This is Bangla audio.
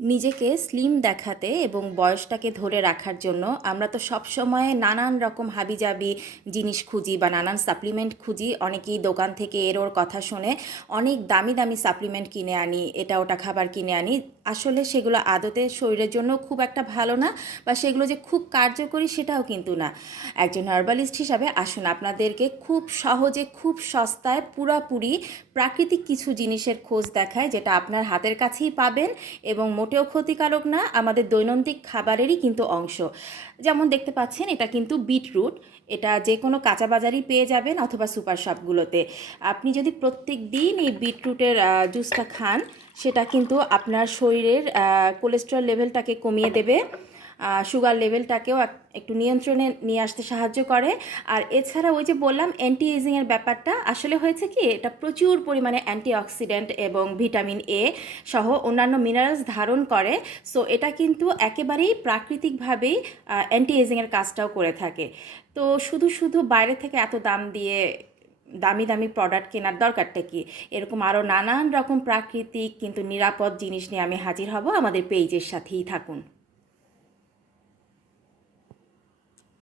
নিজেকে স্লিম দেখাতে এবং বয়সটাকে ধরে রাখার জন্য আমরা তো সবসময় নানান রকম হাবিজাবি জিনিস খুঁজি বা নানান সাপ্লিমেন্ট খুঁজি। অনেকেই দোকান থেকে এর ওর কথা শুনে অনেক দামি দামি সাপ্লিমেন্ট কিনে আনি, এটা ওটা খাবার কিনে আনি। আসলে সেগুলো আদতে শরীরের জন্য খুব একটা ভালো না, বা সেগুলো যে খুব কার্যকরী সেটাও কিন্তু না। একজন হার্বালিস্ট হিসাবে আসুন আপনাদেরকে খুব সহজে খুব সস্তায় পুরাপুরি প্রাকৃতিক কিছু জিনিসের খোঁজ দেখায়, যেটা আপনার হাতের কাছেই পাবেন এবং মোটেও ক্ষতিকারক না, আমাদের দৈনন্দিন খাবারেরই কিন্তু অংশ। যেমন দেখতে পাচ্ছেন, এটা কিন্তু বিটরুট। এটা যে কোনো কাঁচা বাজারই পেয়ে যাবেন অথবা সুপার শপগুলোতে। আপনি যদি প্রত্যেক দিন এই বিটরুটের জুসটা খান, সেটা কিন্তু আপনার শরীরের কোলেস্টেরল লেভেলটাকে কমিয়ে দেবে, সুগার লেভেলটাকেও একটু নিয়ন্ত্রণে নিয়ে আসতে সাহায্য করে। আর এছাড়া ওই যে বললাম অ্যান্টি এজিংয়ের ব্যাপারটা, আসলে হয়েছে কি, এটা প্রচুর পরিমাণে অ্যান্টিঅক্সিডেন্ট এবং ভিটামিন এ সহ অন্যান্য মিনারেলস ধারণ করে। সো এটা কিন্তু একেবারেই প্রাকৃতিকভাবেই অ্যান্টি এজিংয়ের কাজটাও করে থাকে। তো শুধু শুধু বাইরে থেকে এত দাম দিয়ে দামি দামি প্রোডাক্ট কেনার দরকারটা কি? এরকম আরও নানান রকম প্রাকৃতিক কিন্তু নিরাপদ জিনিস নিয়ে আমি হাজির হব, আমাদের পেজের সাথেই থাকুন।